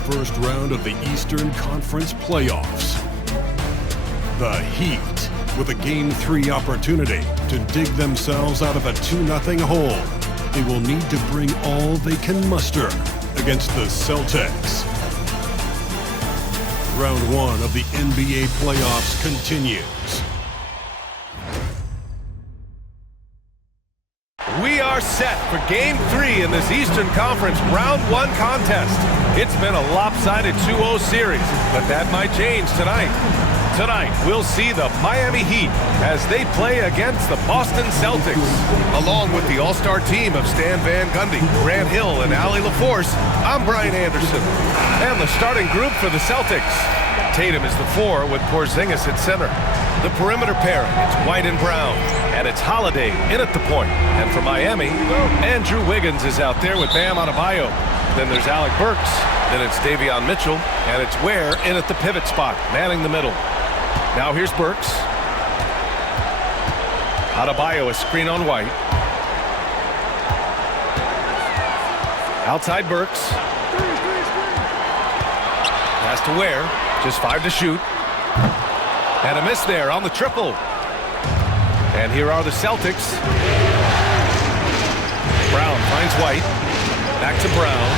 first round of the Eastern Conference playoffs. The Heat, with a Game 3 opportunity to dig themselves out of a 2-0 hole. They will need to bring all they can muster against the Celtics. Round 1 of the NBA playoffs continues. We are set for Game 3 in this Eastern Conference Round 1 contest. It's been a lopsided 2-0 series, but that might change tonight. Tonight, we'll see the Miami Heat as they play against the Boston Celtics. Along with the all-star team of Stan Van Gundy, Grant Hill, and Allie LaForce, I'm Brian Anderson. And the starting group for the Celtics. Tatum is the 4 with Porzingis at center. The perimeter pairing, it's White and Brown. And it's Holiday in at the point. And for Miami, Andrew Wiggins is out there with Bam Adebayo. Then there's Alec Burks. Then it's Davion Mitchell. And it's Ware in at the pivot spot, manning the middle. Now here's Burks. Adebayo, a screen on White. Outside Burks. Pass to Ware. Just 5 to shoot. And a miss there on the triple. And here are the Celtics. Brown finds White. Back to Brown.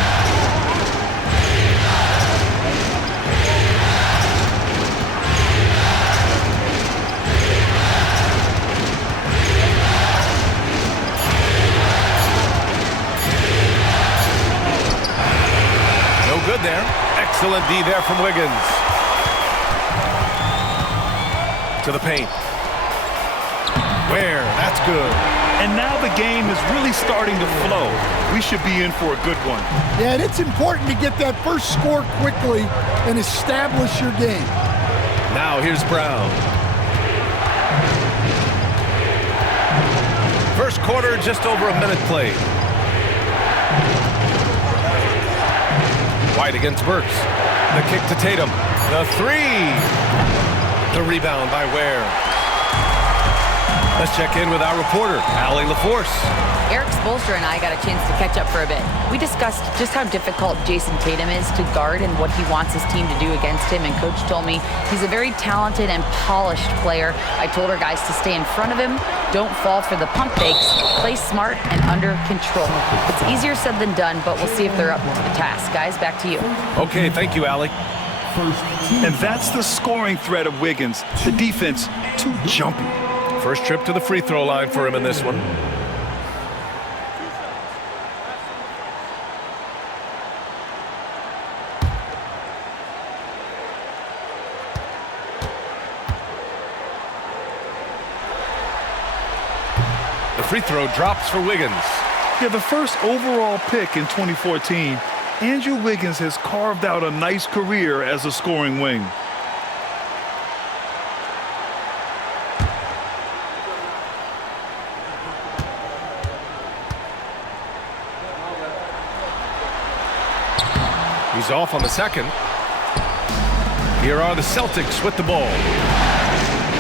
No good there. Excellent D there from Wiggins. To the paint. Where? That's good. And now the game is really starting to flow. We should be in for a good one. Yeah, and it's important to get that first score quickly and establish your game. Now here's Brown. First quarter, just over a minute played. White against Burks. The kick to Tatum. The 3. The rebound by Ware. Let's check in with our reporter, Allie LaForce. Eric Spoelstra and I got a chance to catch up for a bit. We discussed just how difficult Jason Tatum is to guard and what he wants his team to do against him. And Coach told me he's a very talented and polished player. I told our guys to stay in front of him, don't fall for the pump fakes, play smart and under control. It's easier said than done, but we'll see if they're up to the task. Guys, back to you. Okay, thank you, Allie. And that's the scoring threat of Wiggins. The defense, too jumpy. First trip to the free throw line for him in this one. The free throw drops for Wiggins. Yeah, the first overall pick in 2014, Andrew Wiggins has carved out a nice career as a scoring wing. He's off on the second. Here are the Celtics with the ball.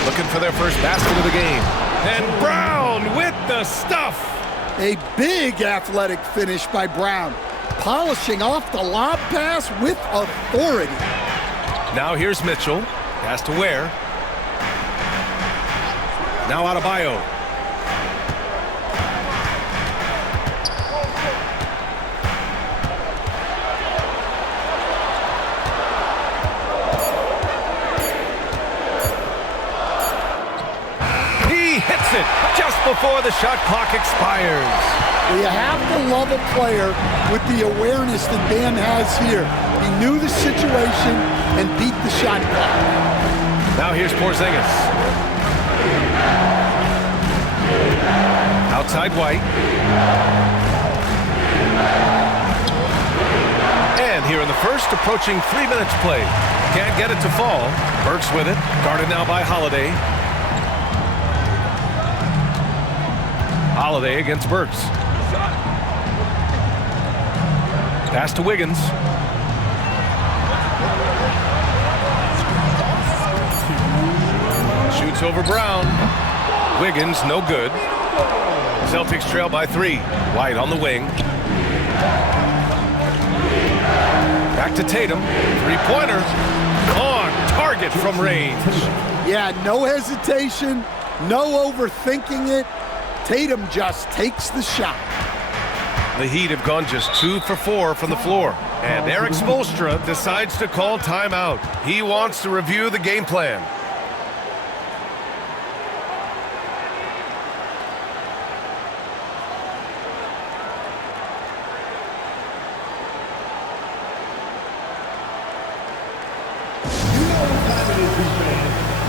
Looking for their first basket of the game. And Brown with the stuff. A big athletic finish by Brown. Polishing off the lob pass with authority. Now here's Mitchell. Pass to Ware. Now Adebayo. He hits it just before the shot clock expires. Well, you have to love a player with the awareness that Bam has here. He knew the situation and beat the shot clock. Now here's Porzingis. Outside White. And here in the first, approaching 3 minutes played. Can't get it to fall. Burks with it. Guarded now by Holiday. Holiday against Burks. Pass to Wiggins. Shoots over Brown. Wiggins, no good. Celtics trail by 3. White on the wing. Back to Tatum. Three-pointer. On target from range. Yeah, no hesitation, no overthinking it. Tatum just takes the shot. The Heat have gone just 2 for 4 from the floor. And Eric Spoelstra decides to call timeout. He wants to review the game plan.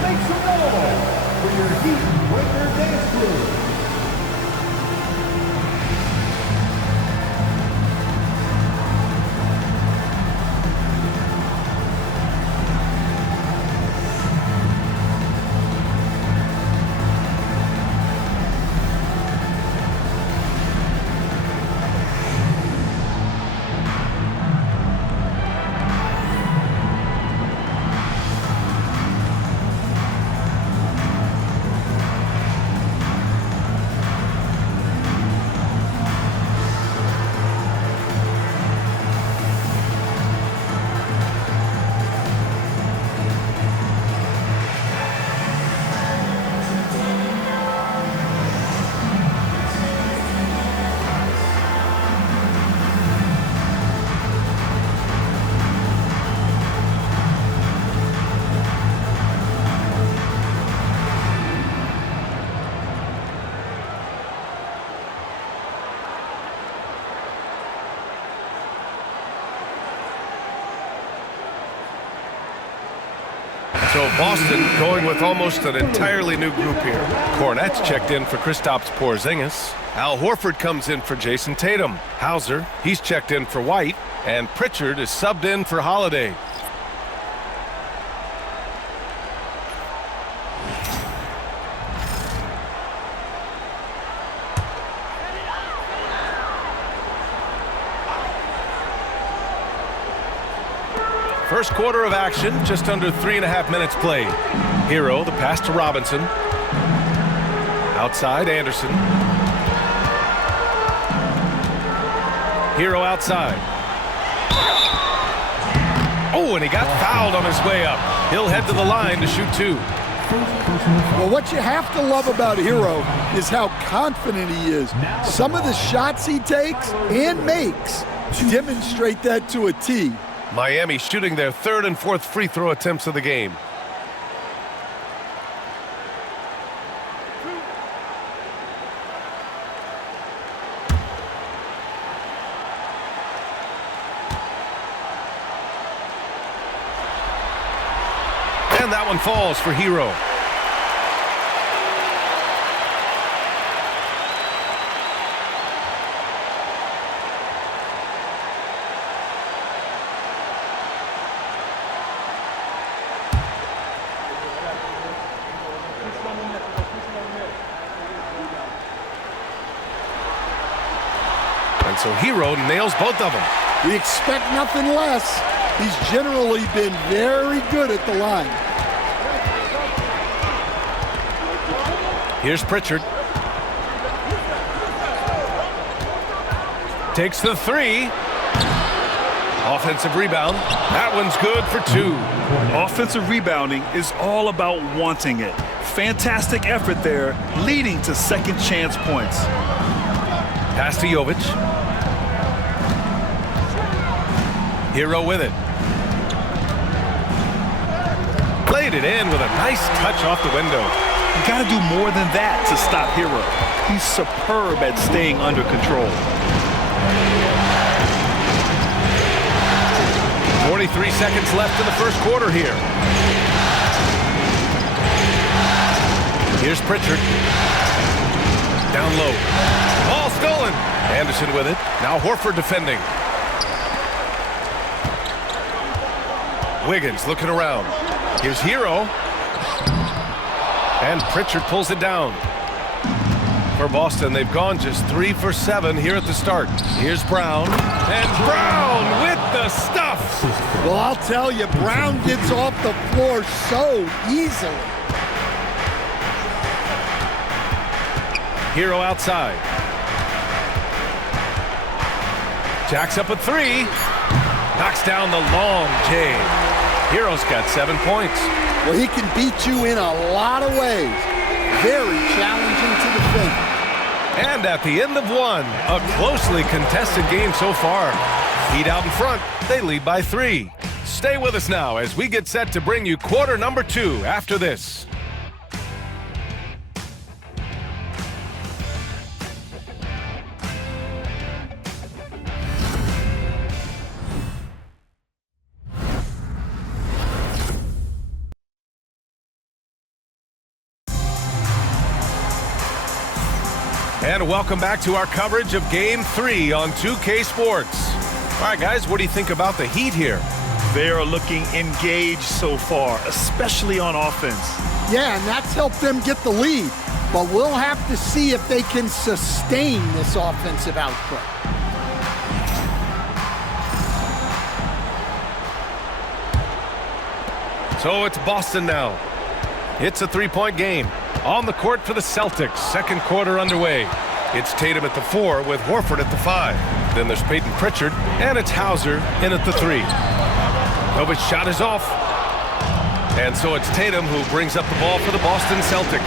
Make some noise for your Heat Breaker Dance Crew. So Boston going with almost an entirely new group here. Kornet's checked in for Kristaps Porzingis. Al Horford comes in for Jason Tatum. Hauser, he's checked in for White. And Pritchard is subbed in for Holiday. First quarter of action, just under 3.5 minutes played. Hero, the pass to Robinson. Outside, Anderson. Hero outside. Oh, and he got fouled on his way up. He'll head to the line to shoot 2. Well, what you have to love about Hero is how confident he is. Some of the shots he takes and makes demonstrate that to a T. Miami shooting their 3rd and 4th free throw attempts of the game. And that one falls for Hero. And so Hero nails both of them. We expect nothing less. He's generally been very good at the line. Here's Pritchard. Takes the 3. Offensive rebound. That one's good for 2. Offensive rebounding is all about wanting it. Fantastic effort there, leading to second chance points. Pass to Jovic. Hero with it. Played it in with a nice touch off the window. You got to do more than that to stop Hero. He's superb at staying under control. 43 seconds left in the first quarter here. Here's Pritchard. Down low. Ball stolen. Anderson with it. Now Horford defending. Wiggins looking around. Here's Hero. And Pritchard pulls it down. For Boston, they've gone just 3 for 7 here at the start. Here's Brown. And Brown with the stuff. Well, I'll tell you, Brown gets off the floor so easily. Hero outside. Jacks up a 3. Knocks down the long J. Hero's got 7 points. Well, he can beat you in a lot of ways. Very challenging to defend. And at the end of one, a closely contested game so far. Heat out in front, they lead by 3. Stay with us now as we get set to bring you quarter number 2 after this. And welcome back to our coverage of Game 3 on 2K Sports. All right, guys, what do you think about the Heat here? They are looking engaged so far, especially on offense. Yeah, and that's helped them get the lead. But we'll have to see if they can sustain this offensive output. So it's Boston now. It's a 3-point game. On the court for the Celtics. Second quarter underway. It's Tatum at the 4 with Horford at the 5. Then there's Peyton Pritchard, and it's Hauser in at the 3. Novic's shot is off. And so it's Tatum who brings up the ball for the Boston Celtics.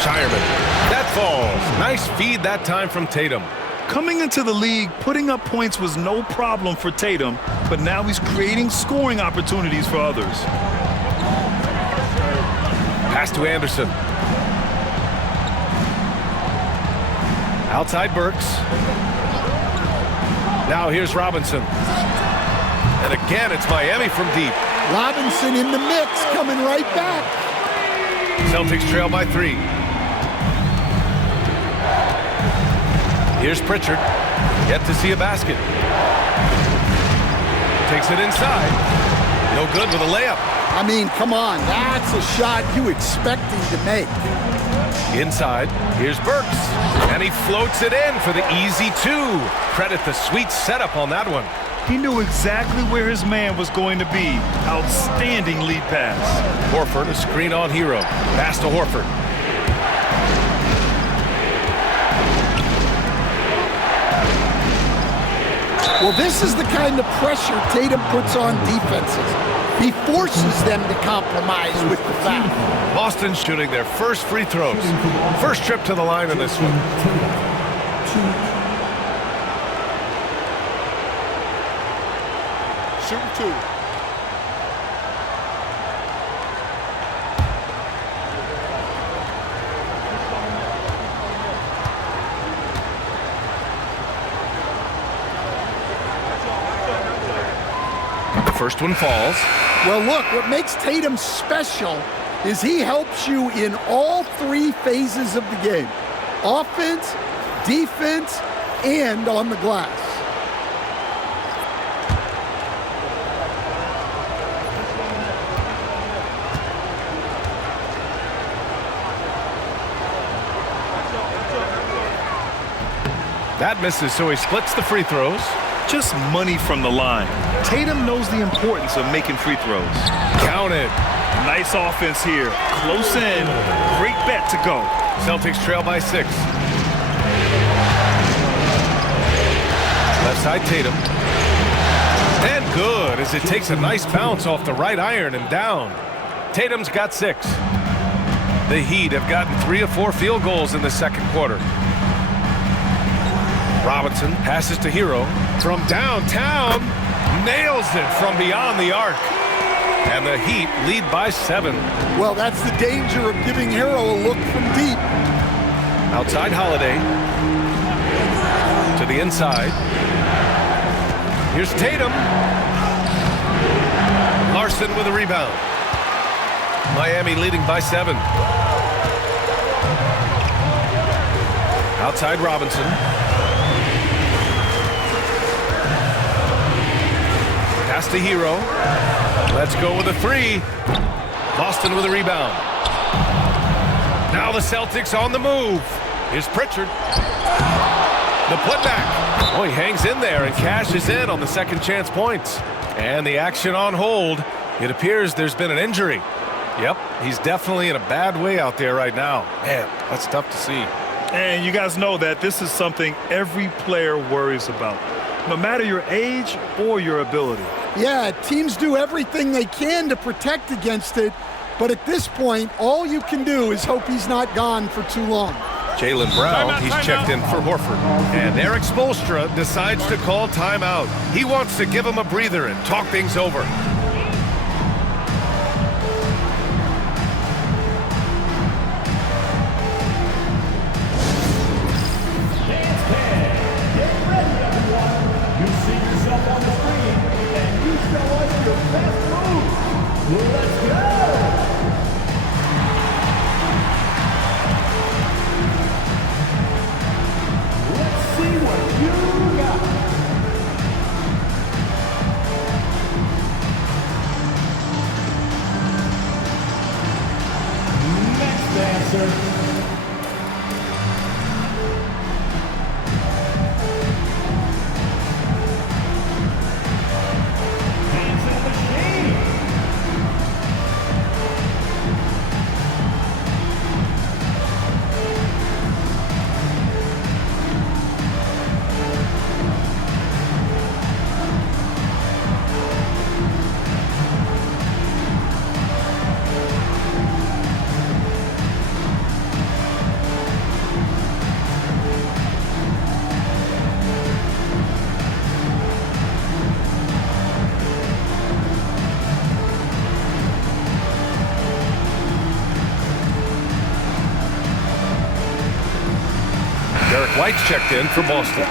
Shireman. That falls. Nice feed that time from Tatum. Coming into the league, putting up points was no problem for Tatum, but now he's creating scoring opportunities for others. Pass to Anderson. Outside Burks. Now here's Robinson. And again, it's Miami from deep. Robinson in the mix, coming right back. Celtics trail by 3. Here's Pritchard. Yet to see a basket. Takes it inside. No good with a layup. I mean, come on. That's a shot you expect him to make. Inside, here's Burks. And he floats it in for the easy 2. Credit the sweet setup on that one. He knew exactly where his man was going to be. Outstanding lead pass. Horford, a screen on Hero. Pass to Horford. Well, this is the kind of pressure Tatum puts on defenses. He forces them to compromise with the foul. Boston shooting their first free throws. First trip to the line in this one. Shoot 2. The first one falls. Well, look, what makes Tatum special is he helps you in all 3 phases of the game. Offense, defense, and on the glass. That misses, so he splits the free throws. Just money from the line. Tatum knows the importance of making free throws. Counted. Nice offense here. Close in. Great bet to go. Celtics trail by 6. Left side Tatum. And good as it takes a nice bounce off the right iron and down. Tatum's got 6. The Heat have gotten 3 of 4 field goals in the second quarter. Robinson passes to Hero from downtown, nails it from beyond the arc. And the Heat lead by 7. Well, that's the danger of giving Hero a look from deep. Outside Holiday. To the inside. Here's Tatum. Larson with a rebound. Miami leading by 7. Outside Robinson. Pass to Hero. Let's go with a 3. Boston with a rebound. Now the Celtics on the move. Here's Pritchard. The putback. Oh, he hangs in there and cashes in on the second chance points. And the action on hold. It appears there's been an injury. Yep, he's definitely in a bad way out there right now. Man, that's tough to see. And you guys know that this is something every player worries about, no matter your age or your ability. Yeah, teams do everything they can to protect against it, but at this point, all you can do is hope he's not gone for too long. Jaylen Brown, he's checked in for Horford. And Eric Spoelstra decides to call timeout. He wants to give him a breather and talk things over. White's checked in for Boston.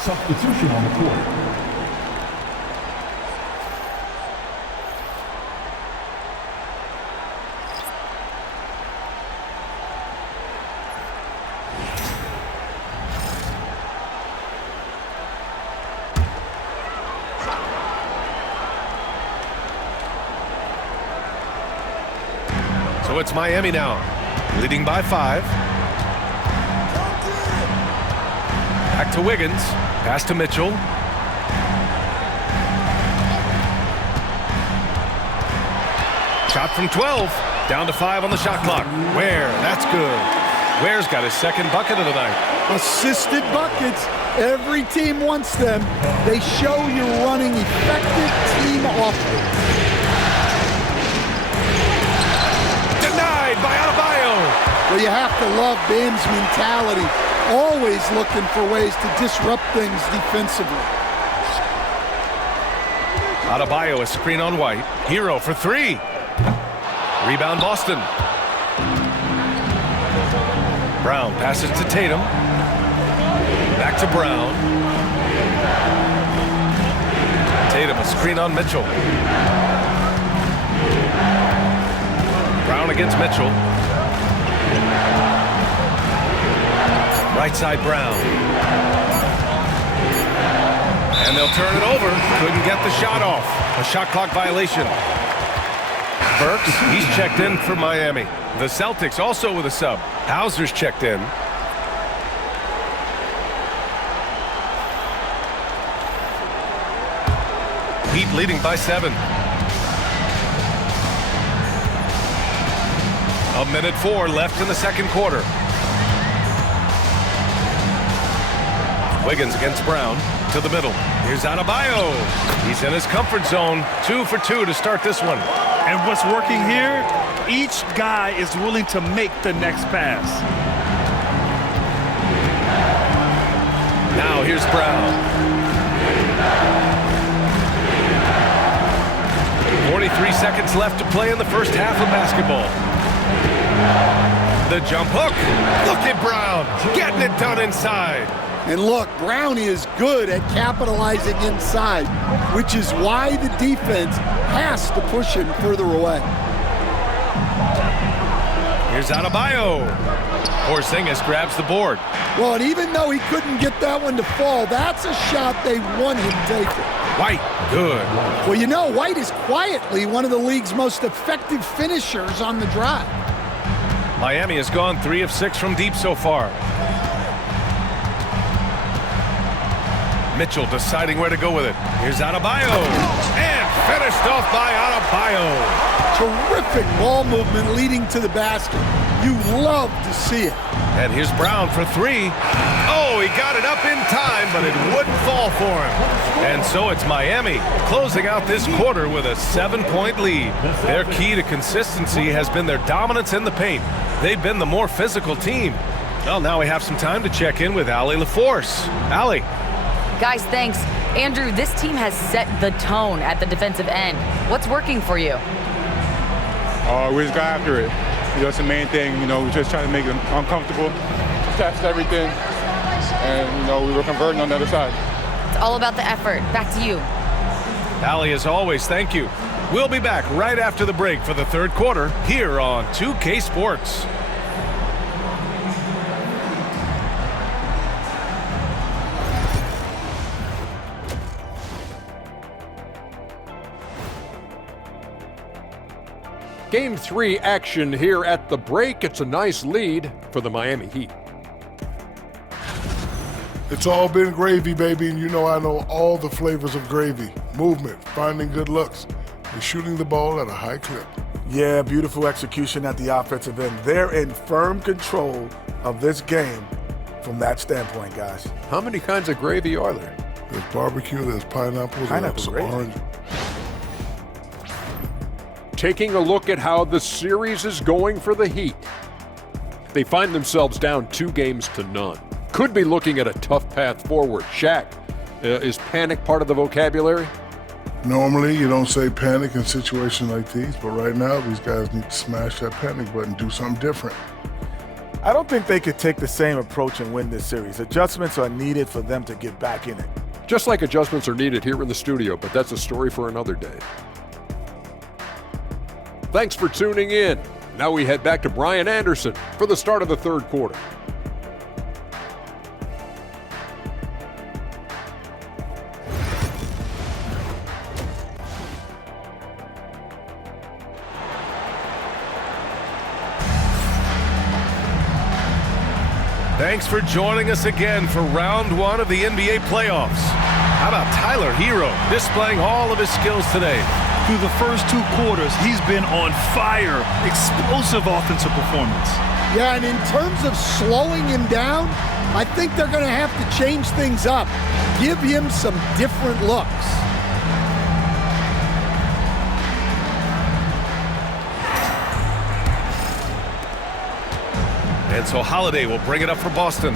Substitution on the court. So it's Miami now, leading by 5. Back to Wiggins. Pass to Mitchell. Shot from 12. Down to 5 on the shot clock. Ware, that's good. Ware's got his second bucket of the night. Assisted buckets. Every team wants them. They show you're running effective team offense. Denied by Adebayo. Well, you have to love Bam's mentality. Always looking for ways to disrupt things defensively. Adebayo, a screen on White. Hero for 3. Rebound Boston. Brown passes to Tatum. Back to Brown. Tatum, a screen on Mitchell. Brown against Mitchell. Right side Brown. And they'll turn it over. Couldn't get the shot off. A shot clock violation. Burks, he's checked in for Miami. The Celtics also with a sub. Hauser's checked in. Heat leading by 7. 1:04 left in the second quarter. Wiggins against Brown to the middle. Here's Adebayo. He's in his comfort zone. 2 for 2 to start this one. And what's working here, each guy is willing to make the next pass. Now here's Brown. 43 seconds left to play in the first half of basketball. The jump hook. Look at Brown getting it done inside. And look, Brown is good at capitalizing inside, which is why the defense has to push him further away. Here's Adebayo. Porzingis grabs the board. Well, and even though he couldn't get that one to fall, that's a shot they want him taking. White, good. Well, you know, White is quietly one of the league's most effective finishers on the drive. Miami has gone 3 of 6 from deep so far. Mitchell deciding where to go with it. Here's Adebayo. And finished off by Adebayo. Terrific ball movement leading to the basket. You love to see it. And here's Brown for 3. Oh, he got it up in time, but it wouldn't fall for him. And so it's Miami closing out this quarter with a 7-point lead. Their key to consistency has been their dominance in the paint. They've been the more physical team. Well, now we have some time to check in with Allie LaForce. Allie. Guys, thanks. Andrew, this team has set the tone at the defensive end. What's working for you? We just got after it. That's the main thing. We just trying to make them uncomfortable, test everything, and, we were converting on the other side. It's all about the effort. Back to you. Allie, as always, thank you. We'll be back right after the break for the third quarter here on 2K Sports. Game 3 action here at the break. It's a nice lead for the Miami Heat. It's all been gravy, baby, and I know all the flavors of gravy. Movement, finding good looks, and shooting the ball at a high clip. Yeah, beautiful execution at the offensive end. They're in firm control of this game from that standpoint, guys. How many kinds of gravy are there? There's barbecue, there's pineapple, there's orange. Taking a look at how the series is going for the Heat. They find themselves down 2-0. Could be looking at a tough path forward. Shaq, is panic part of the vocabulary? Normally, you don't say panic in situations like these, but right now, these guys need to smash that panic button, do something different. I don't think they could take the same approach and win this series. Adjustments are needed for them to get back in it. Just like adjustments are needed here in the studio, but that's a story for another day. Thanks for tuning in. Now we head back to Brian Anderson for the start of the third quarter. Thanks for joining us again for round 1 of the NBA playoffs. How about Tyler Hero displaying all of his skills today? Through the first 2 quarters, he's been on fire. Explosive offensive performance. Yeah, and in terms of slowing him down, I think they're going to have to change things up. Give him some different looks. And so Holiday will bring it up for Boston.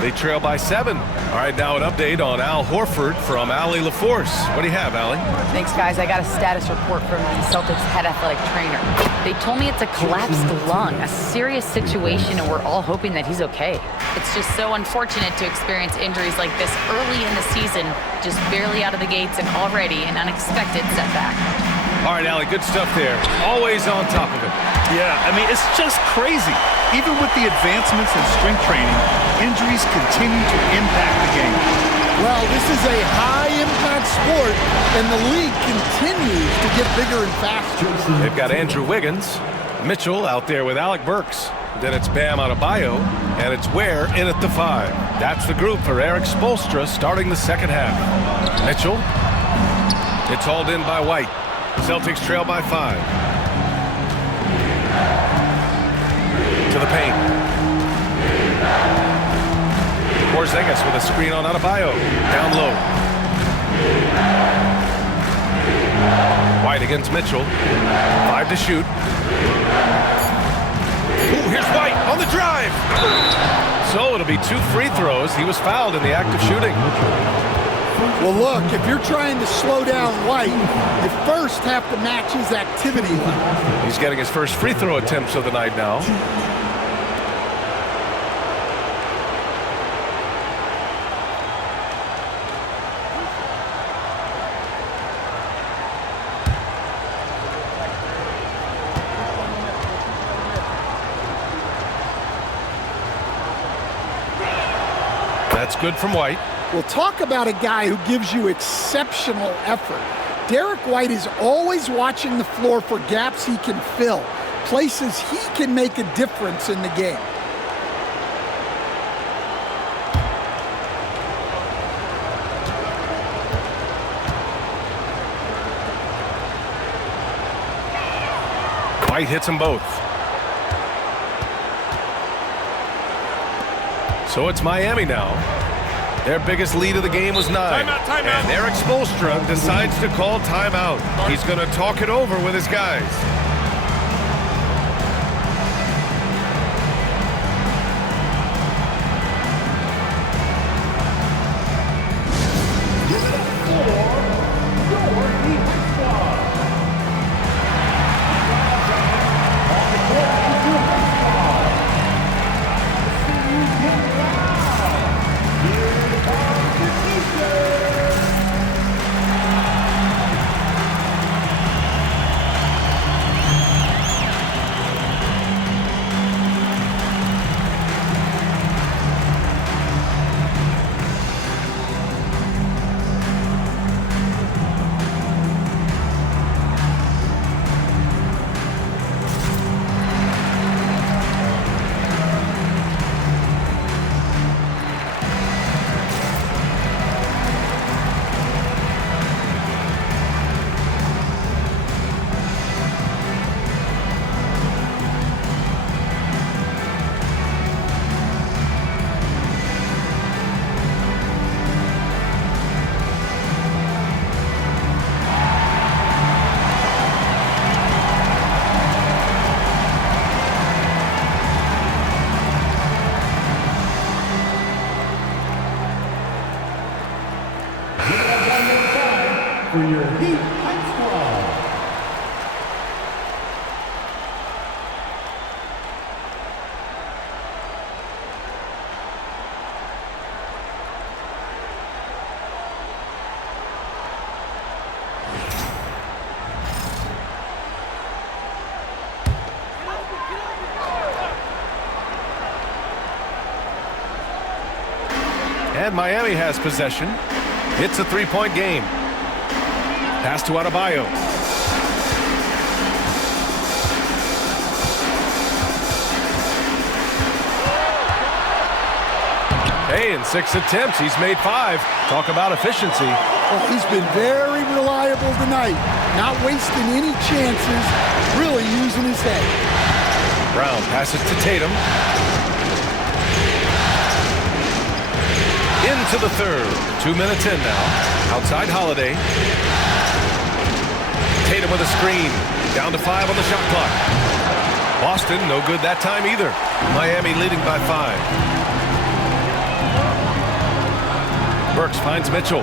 They trail by 7. All right, now an update on Al Horford from Allie LaForce. What do you have, Allie? Thanks, guys. I got a status report from the Celtics head athletic trainer. They told me it's a collapsed lung, a serious situation, and we're all hoping that he's okay. It's just so unfortunate to experience injuries like this early in the season, just barely out of the gates and already an unexpected setback. All right, Allie, good stuff there. Always on top of it. Yeah, it's just crazy. Even with the advancements in strength training, injuries continue to impact the game. Well, this is a high-impact sport, and the league continues to get bigger and faster. They've got Andrew Wiggins, Mitchell out there with Alec Burks. Then it's Bam Adebayo, and it's Ware in at the 5. That's the group for Eric Spoelstra starting the second half. Mitchell, it's hauled in by White. Celtics trail by 5. To the paint. Porzingis with a screen on Adebayo. Down low. White against Mitchell. 5 to shoot. Ooh, here's White on the drive. So it'll be 2 free throws. He was fouled in the act of shooting. Well, look, if you're trying to slow down White, you first have to match his activity level. He's getting his first free throw attempts of the night now. That's good from White. We'll talk about a guy who gives you exceptional effort. Derek White is always watching the floor for gaps he can fill, places he can make a difference in the game. White hits them both. So it's Miami now. Their biggest lead of the game was 9. Timeout. And Eric Spoelstra decides to call timeout. He's going to talk it over with his guys. For your Heat Heights Squad. And Miami has possession. It's a 3-point game. Pass to Adebayo. Hey, in 6 attempts, he's made 5. Talk about efficiency. Well, he's been very reliable tonight. Not wasting any chances, really using his head. Brown passes to Tatum. Into the third. 2 minutes in now. Outside Holiday. Tatum with a screen. Down to 5 on the shot clock. Boston, no good that time either. Miami leading by 5. Burks finds Mitchell.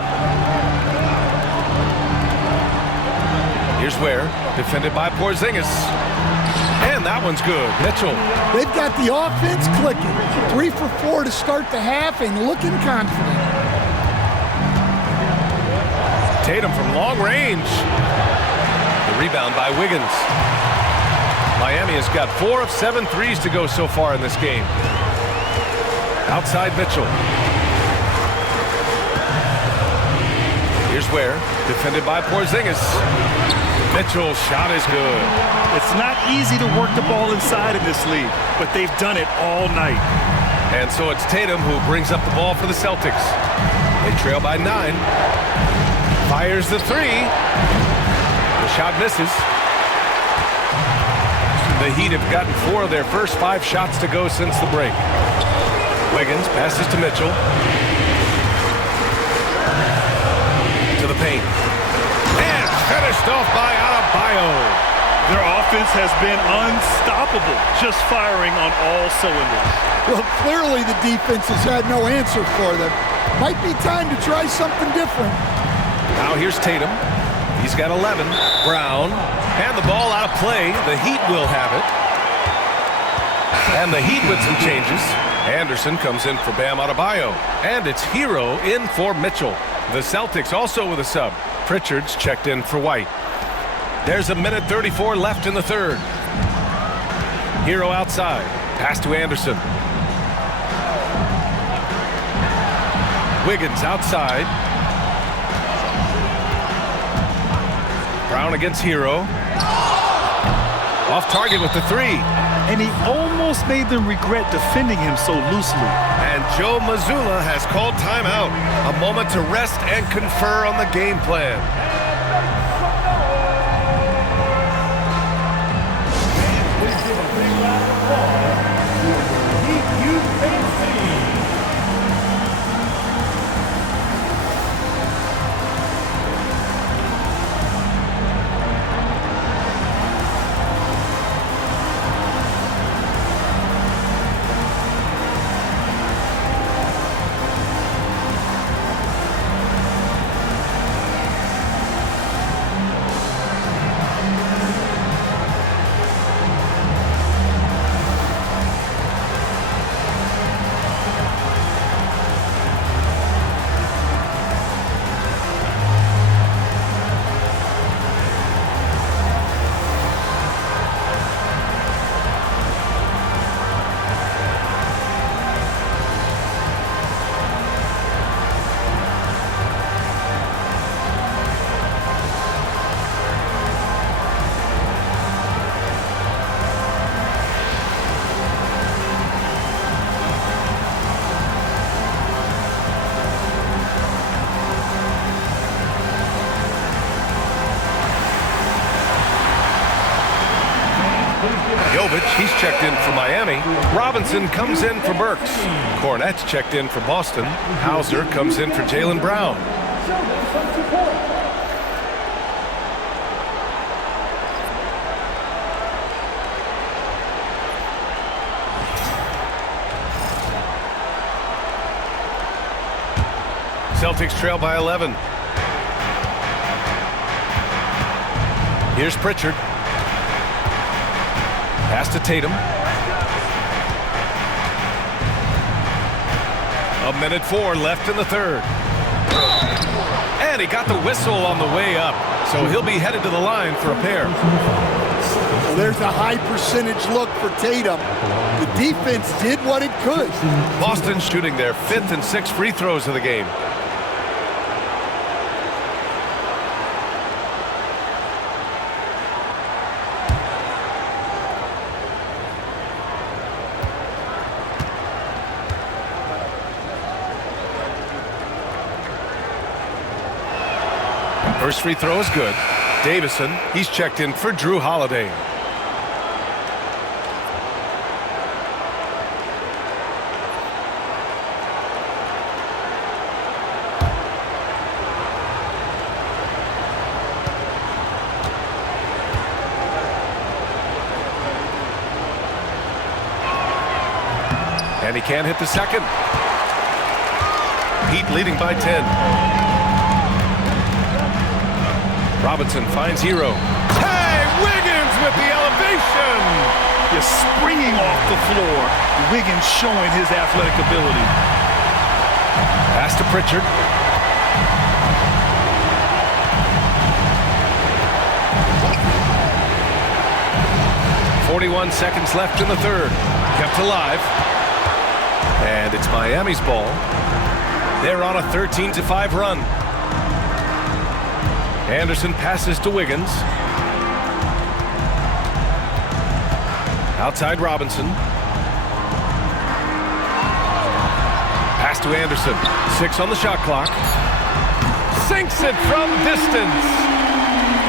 Here's Ware. Defended by Porzingis. And that one's good. Mitchell. They've got the offense clicking. 3 for 4 to start the half and looking confident. Tatum from long range. The rebound by Wiggins. Miami has got 4 of 7 threes to go so far in this game. Outside Mitchell. Here's Ware. Defended by Porzingis. Mitchell's shot is good. It's not easy to work the ball inside in this league, but they've done it all night. And so it's Tatum who brings up the ball for the Celtics. They trail by 9. Fires the 3. The shot misses. The Heat have gotten 4 of their first 5 shots to go since the break. Wiggins passes to Mitchell. To the paint. And finished off by Adebayo. Their offense has been unstoppable, just firing on all cylinders. Well, clearly the defense has had no answer for them. Might be time to try something different. Now here's Tatum. He's got 11. Brown. And the ball out of play. The Heat will have it. And the Heat with some changes. Anderson comes in for Bam Adebayo. And it's Hero in for Mitchell. The Celtics also with a sub. Pritchard's checked in for White. There's 1:34 left in the third. Hero outside. Pass to Anderson. Wiggins outside. Brown against Hero. Off target with the 3. And he almost made them regret defending him so loosely. And Joe Mazzulla has called timeout. A moment to rest and confer on the game plan. he's checked in for Miami. Robinson comes in for Burks. Cornett's checked in for Boston. Hauser comes in for Jaylen Brown. Celtics trail by 11. Here's Pritchard. Pass to Tatum. 1:04 left in the third. And he got the whistle on the way up, so he'll be headed to the line for a pair. Well, there's a high percentage look for Tatum. The defense did what it could. Boston shooting their 5th and 6th free throws of the game. First free throw is good. Davison, he's checked in for Drew Holiday. And he can't hit the second. Heat leading by 10. Robinson finds Hero. Hey, Wiggins with the elevation! You're springing off the floor. Wiggins showing his athletic ability. Pass to Pritchard. .41 seconds left in the third. Kept alive. And it's Miami's ball. They're on a 13-5 run. Anderson passes to Wiggins. Outside Robinson. Pass to Anderson. 6 on the shot clock. Sinks it from distance.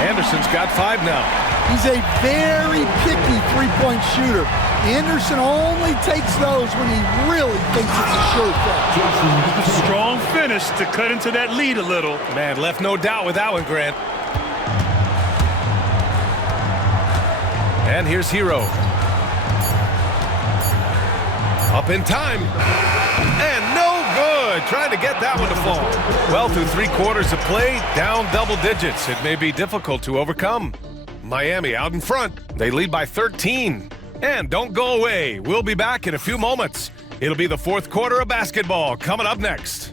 Anderson's got 5 now. He's a very picky three-point shooter. Anderson only takes those when he really thinks it's a sure thing. Strong finish to cut into that lead a little. Man, left no doubt with that one, Grant. And here's Hero. Up in time. And no good. Trying to get that one to fall. Well, through 3 quarters of play, down double digits. It may be difficult to overcome. Miami out in front. They lead by 13. And don't go away. We'll be back in a few moments. It'll be the 4th quarter of basketball coming up next.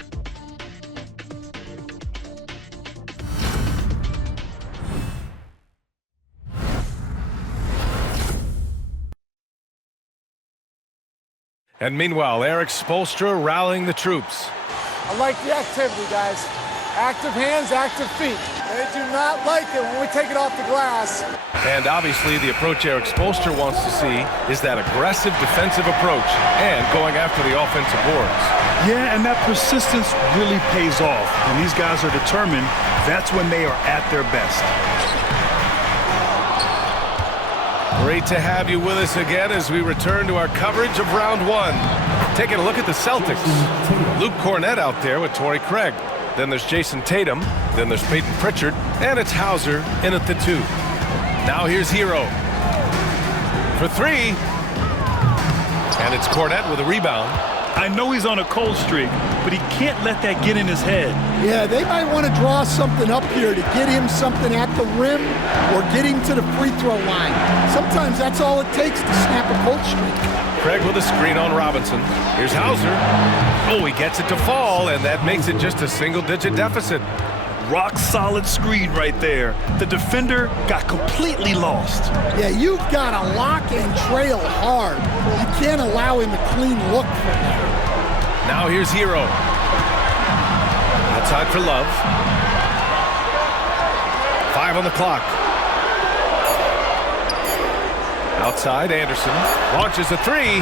And meanwhile, Eric Spoelstra rallying the troops. I like the activity, guys. Active hands, active feet. They do not like it when we take it off the glass. And obviously the approach Eric Spoelstra wants to see is that aggressive defensive approach and going after the offensive boards. Yeah, and that persistence really pays off. When these guys are determined, that's when they are at their best. Great to have you with us again as we return to our coverage of round 1. Taking a look at the Celtics. Luke Cornett out there with Torrey Craig. Then there's Jason Tatum. Then there's Peyton Pritchard. And it's Hauser in at the 2. Now here's Hero. For 3. And it's Cornett with a rebound. I know he's on a cold streak, but he can't let that get in his head. Yeah, they might want to draw something up here to get him something at the rim or get him to the free throw line. Sometimes that's all it takes to snap a cold streak. Craig with a screen on Robinson. Here's Hauser. Oh, he gets it to fall, and that makes it just a single-digit deficit. Rock solid screen right there. The defender got completely lost. Yeah, you've got to lock and trail hard. You can't allow him a clean look from there. Now here's Hero. Outside for Love. 5 on the clock. Outside, Anderson launches a 3.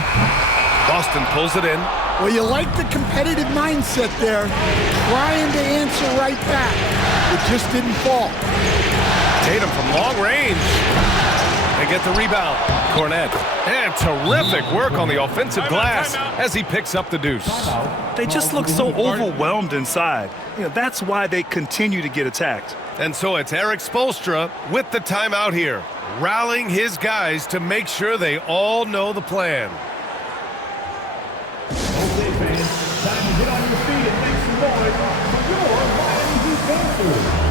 Boston pulls it in. Well, you like the competitive mindset there, trying to answer right back. It just didn't fall. Tatum from long range. They get the rebound. Cornette. And terrific work on the offensive glass as he picks up the deuce. They just look so overwhelmed inside. That's why they continue to get attacked. And so it's Eric Spoelstra with the timeout here, rallying his guys to make sure they all know the plan. Okay, fans, time to get on your feet and make some noise for your Miami Heat Panthers.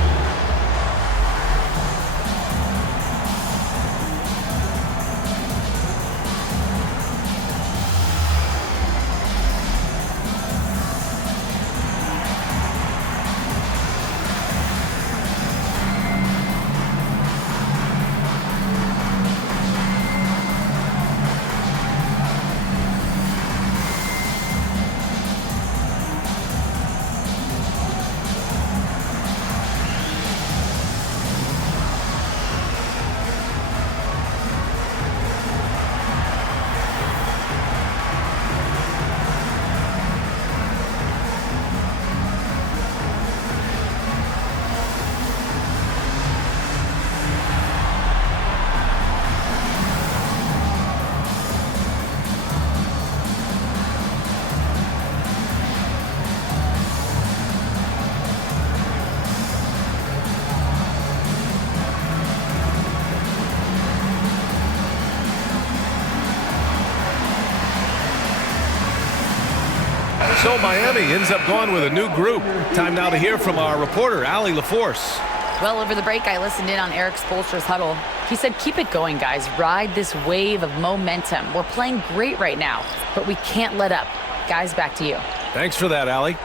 So Miami ends up going with a new group. Time now to hear from our reporter, Allie LaForce. Well, over the break, I listened in on Eric Spoelstra's huddle. He said, keep it going, guys. Ride this wave of momentum. We're playing great right now, but we can't let up. Guys, back to you. Thanks for that, Allie.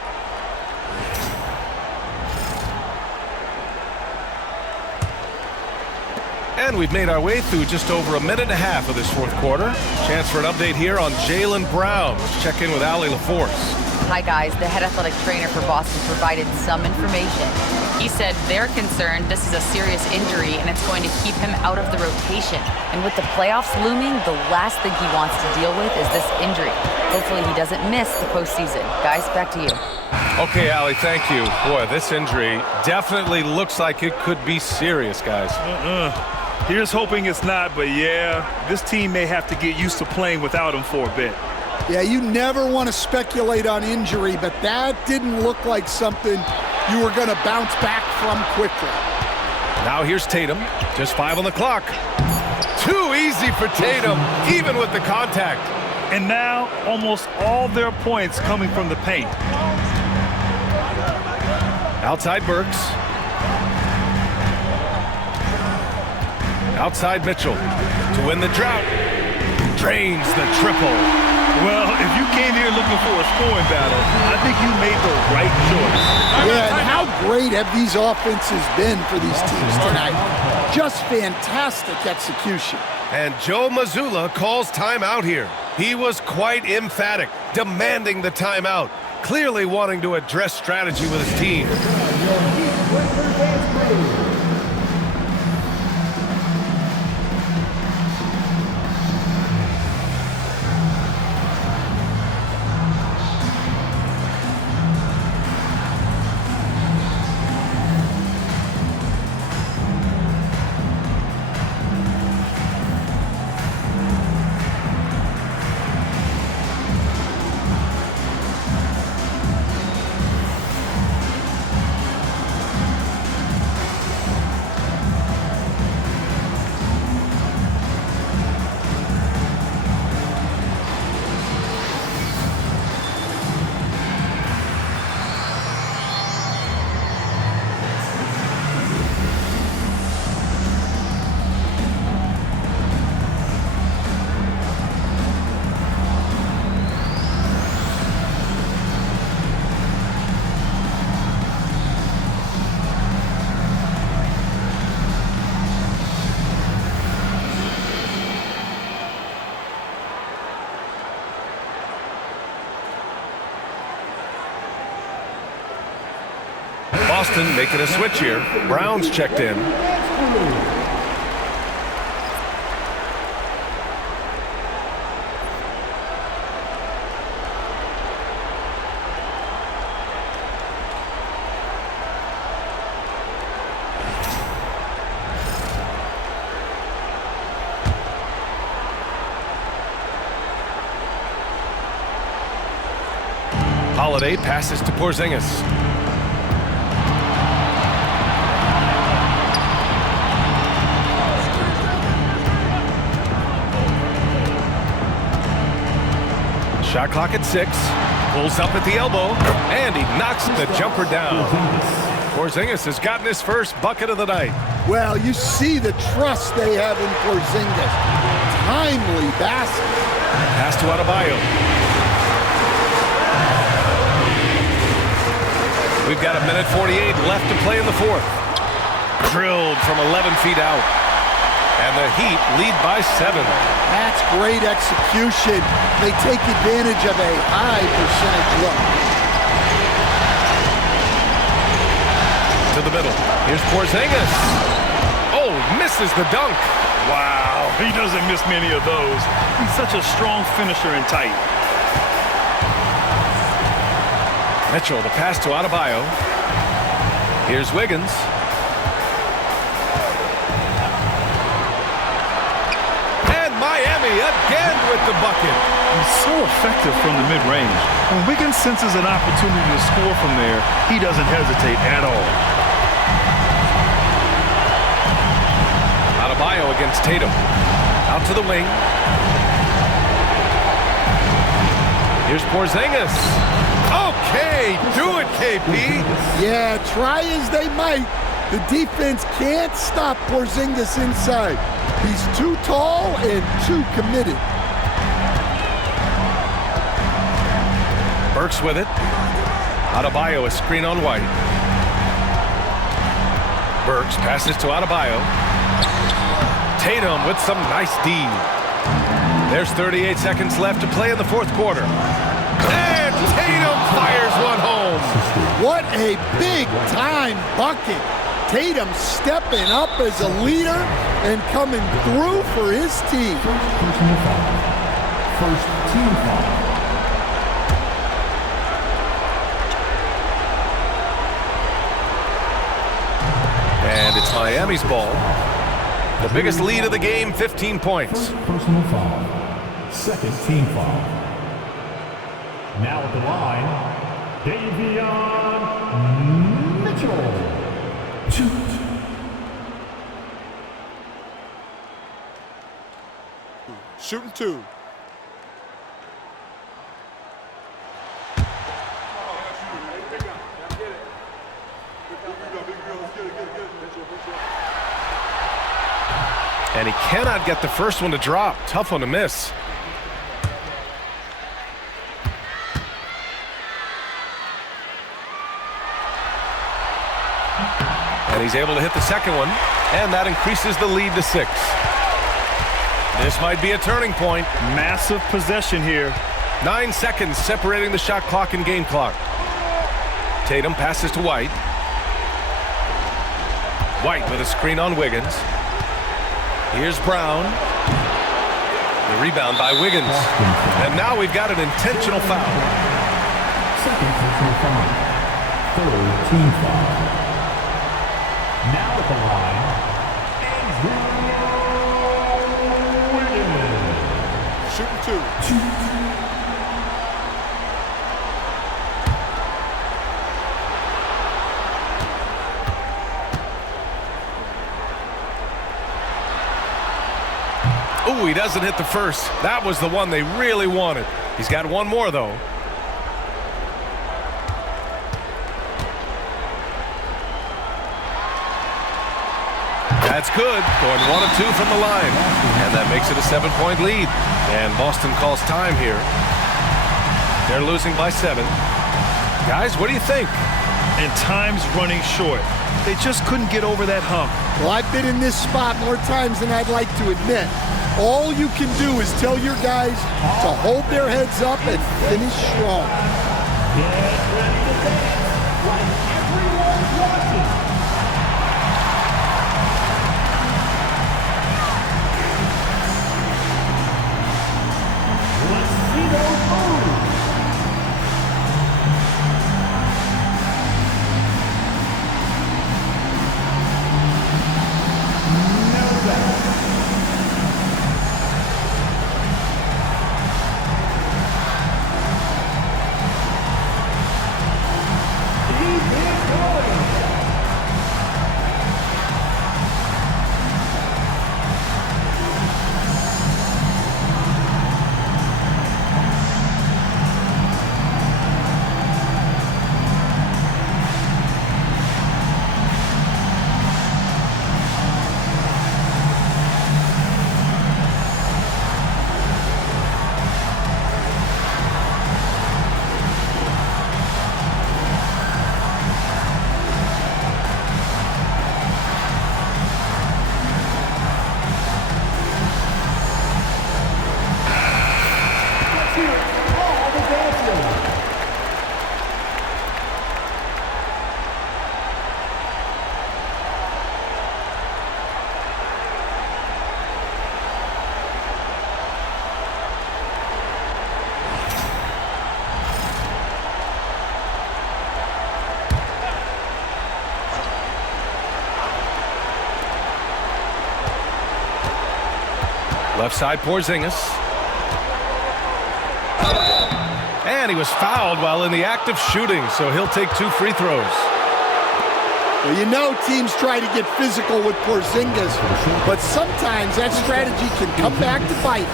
And we've made our way through just over a minute and a half of this fourth quarter. Chance for an update here on Jaylen Brown. Let's check in with Allie LaForce. Hi, guys. The head athletic trainer for Boston provided some information. He said they're concerned this is a serious injury and it's going to keep him out of the rotation. And with the playoffs looming, the last thing he wants to deal with is this injury. Hopefully he doesn't miss the postseason. Guys, back to you. Okay, Allie, thank you. Boy, this injury definitely looks like it could be serious, guys. Here's hoping it's not, but yeah, this team may have to get used to playing without him for a bit. Yeah, you never want to speculate on injury, but that didn't look like something you were going to bounce back from quickly. Now here's Tatum, just 5 on the clock. Too easy for Tatum, even with the contact. And now almost all their points coming from the paint. Outside Burks. Outside Mitchell to win the drought. Drains the triple. Well, if you came here looking for a scoring battle, I think you made the right choice. Yeah, and how great have these offenses been for these teams tonight? Just fantastic execution. And Joe Mazzulla calls timeout here. He was quite emphatic, demanding the timeout, clearly wanting to address strategy with his team. Boston making a switch here. Brown's checked in. Holiday passes to Porzingis. Shot clock at 6. Pulls up at the elbow, and he knocks the jumper down. Porzingis has gotten his first bucket of the night. Well, you see the trust they have in Porzingis. Timely basket. Pass to Adebayo. We've got 1:48 left to play in the fourth. Drilled from 11 feet out. And the Heat lead by 7. That's great execution. They take advantage of a high percentage look. To the middle. Here's Porzingis. Oh, misses the dunk. Wow, he doesn't miss many of those. He's such a strong finisher and tight. Mitchell, the pass to Adebayo. Here's Wiggins. And Miami again with the bucket. He's so effective from the mid-range. When Wiggins senses an opportunity to score from there, he doesn't hesitate at all. Adebayo against Tatum. Out to the wing. Here's Porzingis. Okay, do it, KP. Yeah, try as they might, the defense can't stop Porzingis inside. He's too tall and too committed. Burks with it. Adebayo, a screen on White. Burks passes to Adebayo. Tatum with some nice D. There's 38 seconds left to play in the fourth quarter. And Tatum fires one home. What a big-time bucket. Tatum stepping up as a leader and coming through for his team. First team foul. And it's Miami's ball. The biggest lead of the game, 15 points. Personal foul. Second team foul. Now at the line, Davion Mitchell. Shooting 2. And he cannot get the first one to drop. Tough one to miss. And he's able to hit the second one, and that increases the lead to 6. This might be a turning point. Massive possession here. 9 seconds separating the shot clock and game clock. Tatum passes to White. White with a screen on Wiggins. Here's Brown. The rebound by Wiggins. And now we've got an intentional foul. Second personal foul. Third team foul. Now at the line, Andrew Wiggins. Shooting 2. Ooh, he doesn't hit the first. That was the one they really wanted. He's got one more, though. That's good. Going 1 of 2 from the line. And that makes it a 7-point lead. And Boston calls time here. They're losing by 7. Guys, what do you think? And time's running short. They just couldn't get over that hump. Well, I've been in this spot more times than I'd like to admit. All you can do is tell your guys to hold their heads up and finish strong. Get ready to dance like everyone's watching. Let's see those moves. No doubt. Left side, Porzingis. And he was fouled while in the act of shooting, so he'll take 2 free throws. Well, you know teams try to get physical with Porzingis, but sometimes that strategy can come back to bite.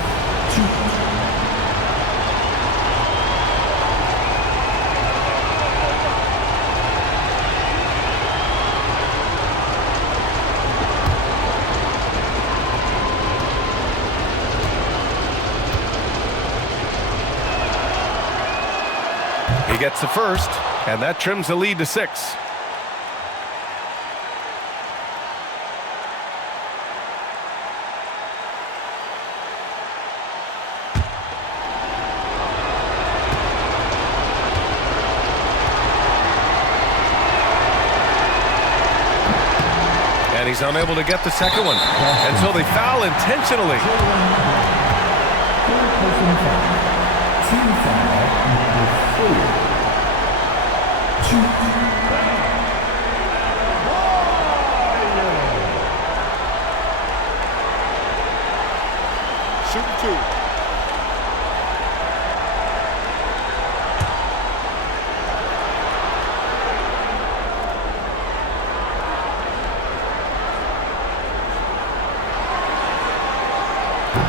He gets the first, and that trims the lead to 6. And he's unable to get the second one. And so they foul intentionally. Shooting 2.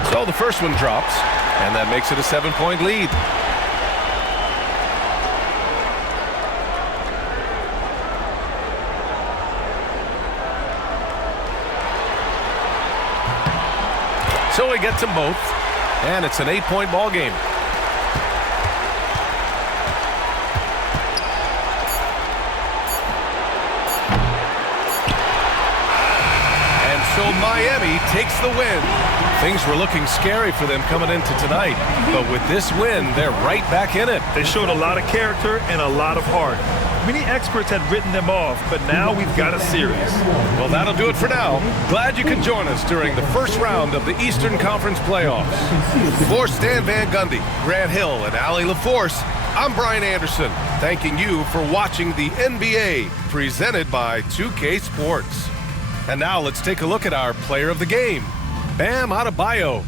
So the first one drops, and that makes it a 7-point lead. So he gets them both, and it's an 8-point ball game. And so Miami takes the win. Things were looking scary for them coming into tonight, but with this win, they're right back in it. They showed a lot of character and a lot of heart. Many experts had written them off, but now we've got a series. Well, that'll do it for now. Glad you could join us during the first round of the Eastern Conference playoffs. For Stan Van Gundy, Grant Hill, and Allie LaForce, I'm Brian Anderson, thanking you for watching the NBA, presented by 2K Sports. And now let's take a look at our player of the game, Bam Adebayo.